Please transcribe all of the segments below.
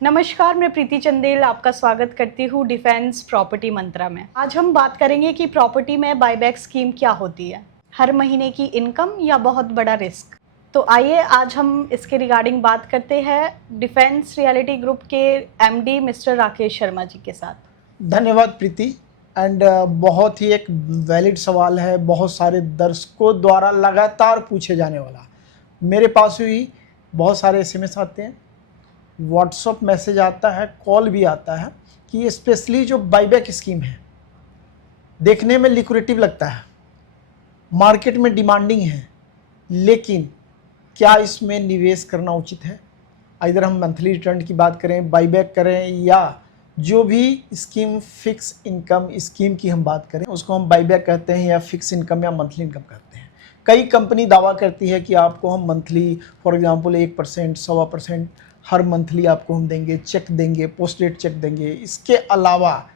नमस्कार, मैं प्रीति चंदेल आपका स्वागत करती हूँ डिफेंस प्रॉपर्टी मंत्रा में। आज हम बात करेंगे कि प्रॉपर्टी में बायबैक स्कीम क्या होती है, हर महीने की इनकम या बहुत बड़ा रिस्क। तो आइए आज हम इसके रिगार्डिंग बात करते हैं डिफेंस रियलिटी ग्रुप के एमडी मिस्टर राकेश शर्मा जी के साथ। धन्यवाद प्रीति। एंड बहुत ही एक वैलिड सवाल है, बहुत सारे दर्शकों द्वारा लगातार पूछे जाने वाला। मेरे पास भी बहुत सारे एसएमएस आते हैं, व्हाट्सएप मैसेज आता है, कॉल भी आता है कि स्पेशली जो बाईबैक स्कीम है देखने में लिक्रेटिव लगता है, मार्केट में डिमांडिंग है, लेकिन क्या इसमें निवेश करना उचित है? इधर हम मंथली रिटर्न की बात करें, बाईबैक करें, या जो भी स्कीम फिक्स इनकम स्कीम की हम बात करें उसको हम बाईबैक कहते हैं, या फिक्स इनकम या मंथली इनकम कहते हैं। कई कंपनी दावा करती है कि आपको हम monthly for example 1%, 1.25% her monthly आपको हम देंगे, चेक देंगे, पोस्ट डेट चेक देंगे। इसके अलावा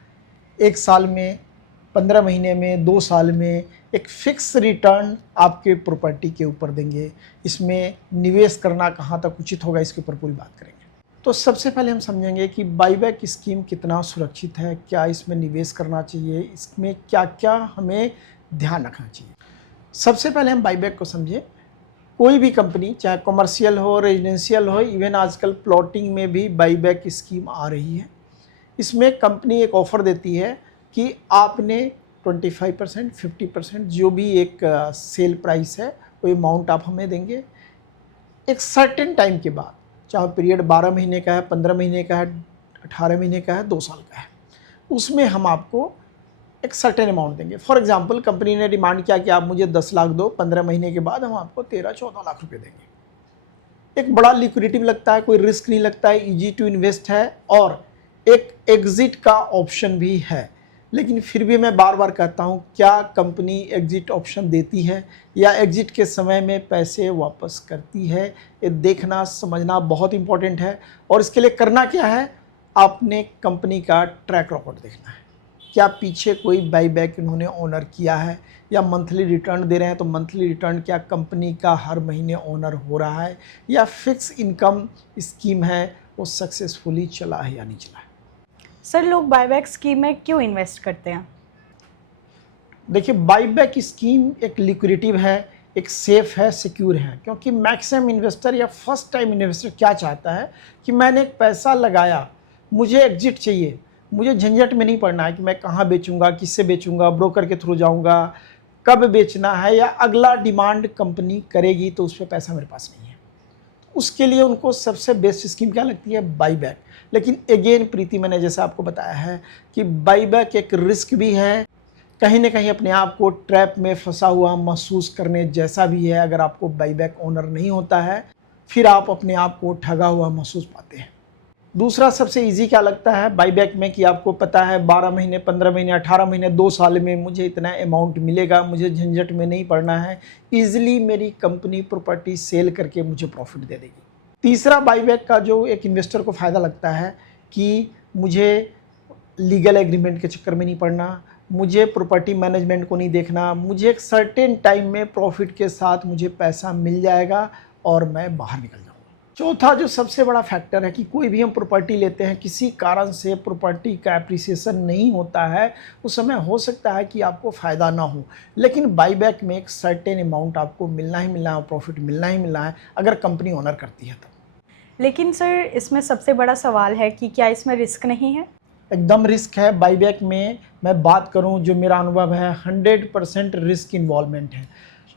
1 साल में, 15 महीने में, 2 साल में एक फिक्स रिटर्न आपके प्रॉपर्टी के ऊपर देंगे। इसमें निवेश करना कहाँ तक उचित होगा, इसके ऊपर पूरी बात करेंगे। तो सबसे पहले हम समझेंगे कि बाईबैक स्कीम कितना सुरक्षित है, क्या इसमें निवेश करना चाहिए, इसमें क्या क्या हमें ध्यान रखना चाहिए। सबसे पहले हम बाईबैक को समझें। कोई भी कंपनी, चाहे कमर्शियल हो, रेजिडेंशियल हो, इवन आजकल प्लॉटिंग में भी बाईबैक स्कीम आ रही है। इसमें कंपनी एक ऑफ़र देती है कि आपने 25%, 50% जो भी एक सेल प्राइस है वो अमाउंट आप हमें देंगे। एक सर्टेन टाइम के बाद, चाहे पीरियड 12 महीने का है, 15 महीने का है, 18 महीने का है, 2 साल का है, उसमें हम आपको एक सर्टेन अमाउंट देंगे। फॉर एग्जांपल कंपनी ने डिमांड किया कि आप मुझे 10 लाख दो, 15 महीने के बाद हम आपको 13-14 लाख रुपए देंगे। एक बड़ा लिक्विडिटी लगता है, कोई रिस्क नहीं लगता है, इजी टू इन्वेस्ट है, और एक एग्जिट का ऑप्शन भी है। लेकिन फिर भी मैं बार बार कहता हूँ, क्या कंपनी एग्जिट ऑप्शन देती है या एग्जिट के समय में पैसे वापस करती है? ये देखना समझना बहुत इंपॉर्टेंट है। और इसके लिए करना क्या है, आपने कंपनी का ट्रैक रिकॉर्ड देखना है। क्या पीछे कोई बाईबैक इन्होंने ऑनर किया है, या मंथली रिटर्न दे रहे हैं तो मंथली रिटर्न क्या कंपनी का हर महीने ऑनर हो रहा है, या फिक्स इनकम स्कीम है वो सक्सेसफुली चला है या नहीं चला है। सर, लोग बायबैक स्कीम में क्यों इन्वेस्ट करते हैं? देखिए, बाईबैक स्कीम एक लिक्विडिटी है, एक सेफ है, सिक्योर है। क्योंकि मैक्सिमम इन्वेस्टर या फर्स्ट टाइम इन्वेस्टर क्या चाहता है कि मैंने एक पैसा लगाया, मुझे एग्जिट चाहिए, मुझे झंझट में नहीं पड़ना है कि मैं कहाँ बेचूंगा, किससे बेचूंगा, ब्रोकर के थ्रू जाऊंगा, कब बेचना है, या अगला डिमांड कंपनी करेगी तो उस पर पैसा मेरे पास नहीं है। उसके लिए उनको सबसे बेस्ट स्कीम क्या लगती है? बाईबैक। लेकिन अगेन प्रीति, मैंने जैसा आपको बताया है कि बाईबैक एक रिस्क भी है, कहीं ना कहीं अपने आप को ट्रैप में फंसा हुआ महसूस करने जैसा भी है। अगर आपको बाईबैक ओनर नहीं होता है, फिर आप अपने आप को ठगा हुआ महसूस पाते हैं। दूसरा सबसे इजी क्या लगता है बाईबैक में, कि आपको पता है 12 महीने, 15 महीने, 18 महीने, 2 साल में मुझे इतना अमाउंट मिलेगा, मुझे झंझट में नहीं पड़ना है, ईजिली मेरी कंपनी प्रॉपर्टी सेल करके मुझे प्रॉफिट दे देगी। तीसरा बाईबैक का जो एक इन्वेस्टर को फ़ायदा लगता है कि मुझे लीगल एग्रीमेंट के चक्कर में नहीं पड़ना, मुझे प्रॉपर्टी मैनेजमेंट को नहीं देखना, मुझे एक सर्टेन टाइम में प्रॉफिट के साथ मुझे पैसा मिल जाएगा और मैं बाहर निकल जाऊँगा। चौथा जो सबसे बड़ा फैक्टर है कि कोई भी हम प्रॉपर्टी लेते हैं, किसी कारण से प्रॉपर्टी का एप्रिसिएशन नहीं होता है, उस समय हो सकता है कि आपको फ़ायदा ना हो, लेकिन बाईबैक में एक सर्टेन अमाउंट आपको मिलना ही मिलना है, प्रॉफिट मिलना ही मिलना है, अगर कंपनी ऑनर करती है तो। लेकिन सर, इसमें सबसे बड़ा सवाल है कि क्या इसमें रिस्क नहीं है? एकदम रिस्क है। बाईबैक में मैं बात करूं, जो मेरा अनुभव है, 100% रिस्क इन्वॉल्वमेंट है।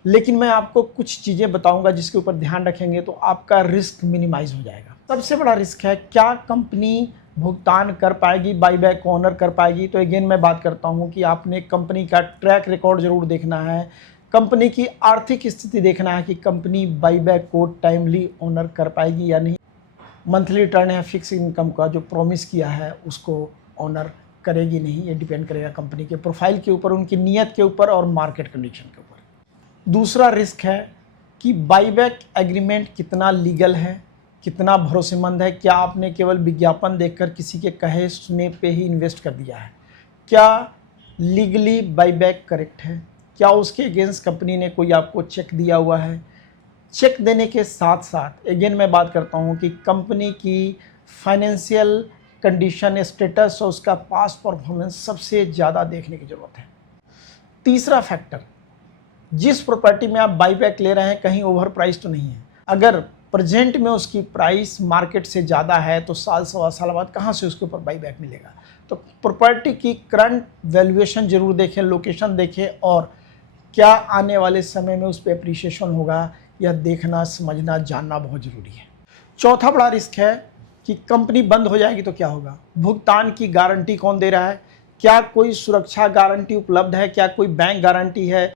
लेकिन मैं आपको कुछ चीज़ें बताऊंगा जिसके ऊपर ध्यान रखेंगे तो आपका रिस्क मिनिमाइज हो जाएगा। सबसे बड़ा रिस्क है, क्या कंपनी भुगतान कर पाएगी, बाईबैक ऑनर कर पाएगी? तो अगेन मैं बात करता हूं कि आपने कंपनी का ट्रैक रिकॉर्ड जरूर देखना है, कंपनी की आर्थिक स्थिति देखना है कि कंपनी बाईबैक को टाइमली ऑनर कर पाएगी या नहीं, मंथली रिटर्न है, फिक्स इनकम का जो प्रॉमिस किया है उसको ऑनर करेगी नहीं। ये डिपेंड करेगा कंपनी के प्रोफाइल के ऊपर, उनकी नीयत के ऊपर और मार्केट कंडीशन के ऊपर। दूसरा रिस्क है कि बाईबैक एग्रीमेंट कितना लीगल है, कितना भरोसेमंद है। क्या आपने केवल विज्ञापन देखकर किसी के कहे सुने पे ही इन्वेस्ट कर दिया है? क्या लीगली बाईबैक करेक्ट है? क्या उसके अगेंस्ट कंपनी ने कोई आपको चेक दिया हुआ है? चेक देने के साथ साथ अगेन मैं बात करता हूँ कि कंपनी की फाइनेंशियल कंडीशन, स्टेटस और उसका पास्ट परफॉर्मेंस सबसे ज़्यादा देखने की ज़रूरत है। तीसरा फैक्टर, जिस प्रॉपर्टी में आप बाई बैक ले रहे हैं कहीं ओवर प्राइस तो नहीं है। अगर प्रेजेंट में उसकी प्राइस मार्केट से ज़्यादा है तो साल सवा साल बाद कहाँ से उसके ऊपर बाई बैक मिलेगा। तो प्रॉपर्टी की करंट वैल्यूएशन जरूर देखें, लोकेशन देखें और क्या आने वाले समय में उस पर अप्रिसिएशन होगा, यह देखना, समझना, जानना बहुत ज़रूरी है। चौथा बड़ा रिस्क है कि कंपनी बंद हो जाएगी तो क्या होगा। भुगतान की गारंटी कौन दे रहा है, क्या कोई सुरक्षा गारंटी उपलब्ध है, क्या कोई बैंक गारंटी है।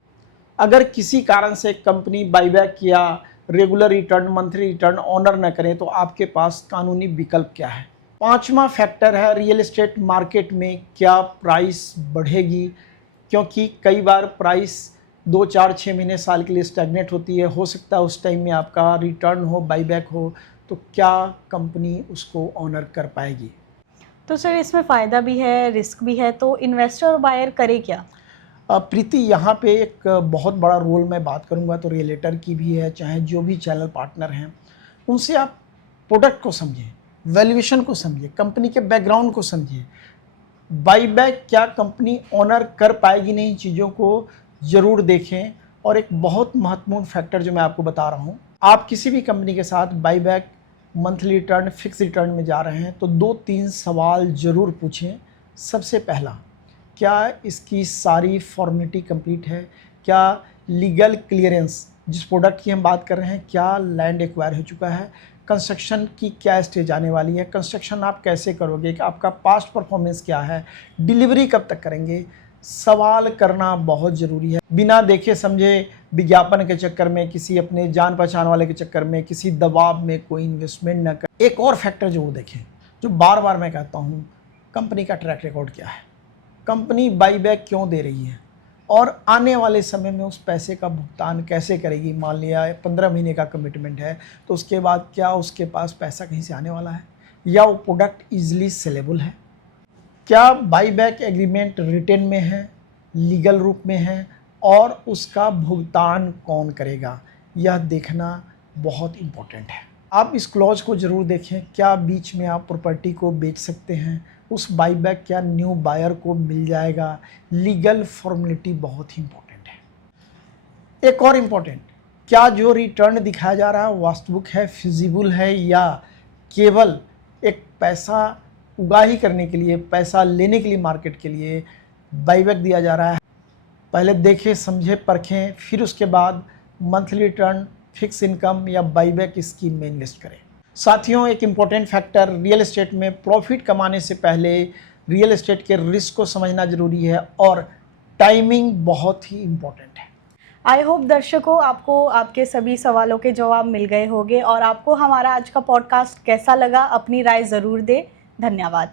अगर किसी कारण से कंपनी बाईबैक या regular return, monthly return honour न करें तो आपके पास कानूनी विकल्प क्या है। पांचवा फैक्टर है रियल एस्टेट मार्केट में क्या प्राइस बढ़ेगी, क्योंकि कई बार प्राइस 2, 4, 6 महीने, साल के लिए स्टैग्नेट होती है। हो सकता है उस टाइम में आपका रिटर्न हो, बाईबैक हो, तो क्या कंपनी उसको ऑनर कर पाएगी। तो सर इसमें फ़ायदा भी है, रिस्क भी है, तो इन्वेस्टर और बायर करे क्या? प्रीति, यहाँ पे एक बहुत बड़ा रोल मैं बात करूँगा तो रियलेटर की भी है, चाहे जो भी चैनल पार्टनर हैं उनसे आप प्रोडक्ट को समझें, वैल्यूएशन को समझिए, कंपनी के बैकग्राउंड को समझिए। बाईबैक क्या कंपनी ऑनर कर पाएगी, नहीं, चीज़ों को ज़रूर देखें। और एक बहुत महत्वपूर्ण फैक्टर जो मैं आपको बता रहा हूँ, आप किसी भी कंपनी के साथ buyback, monthly return, fix return में जा रहे हैं तो 2-3 सवाल ज़रूर पूछें। सबसे पहला, क्या इसकी सारी फॉर्मेलिटी कंप्लीट है, क्या लीगल क्लियरेंस, जिस प्रोडक्ट की हम बात कर रहे हैं, क्या लैंड एक्वायर हो चुका है, कंस्ट्रक्शन की क्या स्टेज आने वाली है, कंस्ट्रक्शन आप कैसे करोगे, कि आपका पास्ट परफॉर्मेंस क्या है, डिलीवरी कब तक करेंगे। सवाल करना बहुत ज़रूरी है। बिना देखे समझे विज्ञापन के चक्कर में, किसी अपने जान पहचान वाले के चक्कर में, किसी दबाव में कोई इन्वेस्टमेंट न कर। एक और फैक्टर जो वो देखें, जो बार बार मैं कहता हूँ, कंपनी का ट्रैक रिकॉर्ड क्या है, कंपनी बाईबैक क्यों दे रही है और आने वाले समय में उस पैसे का भुगतान कैसे करेगी। मान लिया 15 महीने का कमिटमेंट है तो उसके बाद क्या उसके पास पैसा कहीं से आने वाला है, या वो प्रोडक्ट ईजिली सेलेबल है, क्या बाईबैक एग्रीमेंट रिटन में है, लीगल रूप में है, और उसका भुगतान कौन करेगा, यह देखना बहुत इम्पोर्टेंट है। आप इस क्लॉज को ज़रूर देखें, क्या बीच में आप प्रॉपर्टी को बेच सकते हैं, उस बाईबैक क्या न्यू बायर को मिल जाएगा। लीगल फॉर्मेलिटी बहुत ही इम्पोर्टेंट है। एक और इम्पोर्टेंट, क्या जो रिटर्न दिखाया जा रहा है वास्तविक है, फिजिबल है, या केवल एक पैसा उगाही करने के लिए, पैसा लेने के लिए मार्केट के लिए बाईबैक दिया जा रहा है। पहले देखें, समझे, परखें, फिर उसके बाद मंथली रिटर्न, फिक्स इनकम या बाईबैक स्कीम में इन्वेस्ट करें। साथियों, एक इम्पॉर्टेंट फैक्टर, रियल एस्टेट में प्रॉफिट कमाने से पहले रियल एस्टेट के रिस्क को समझना जरूरी है और टाइमिंग बहुत ही इम्पॉर्टेंट है। आई होप दर्शकों आपको आपके सभी सवालों के जवाब मिल गए होंगे और आपको हमारा आज का पॉडकास्ट कैसा लगा अपनी राय ज़रूर दें। धन्यवाद।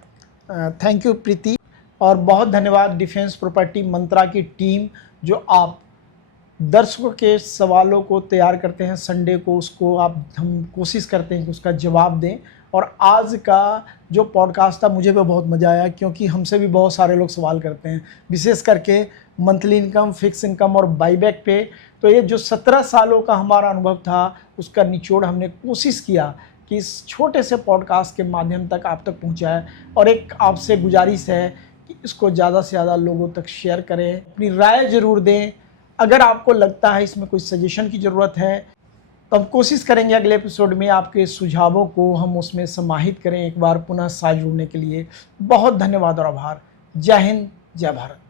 थैंक यू प्रीति, और बहुत धन्यवाद डिफेंस प्रॉपर्टी मंत्रा की टीम, जो आप दर्शकों के सवालों को तैयार करते हैं। संडे को उसको हम कोशिश करते हैं कि उसका जवाब दें। और आज का जो पॉडकास्ट था मुझे भी बहुत मज़ा आया, क्योंकि हमसे भी बहुत सारे लोग सवाल करते हैं, विशेष करके मंथली इनकम, फिक्स इनकम और बाईबैक पे। तो ये जो 17 सालों का हमारा अनुभव था उसका निचोड़ हमने कोशिश किया कि इस छोटे से पॉडकास्ट के माध्यम तक आप तक पहुँचाए। और एक आपसे गुजारिश है कि इसको ज़्यादा से ज़्यादा लोगों तक शेयर करें, अपनी राय ज़रूर दें। अगर आपको लगता है इसमें कोई सजेशन की ज़रूरत है तो हम कोशिश करेंगे अगले एपिसोड में आपके सुझावों को हम उसमें समाहित करें। एक बार पुनः साथ जुड़ने के लिए बहुत धन्यवाद और आभार। जय हिंद, जय भारत।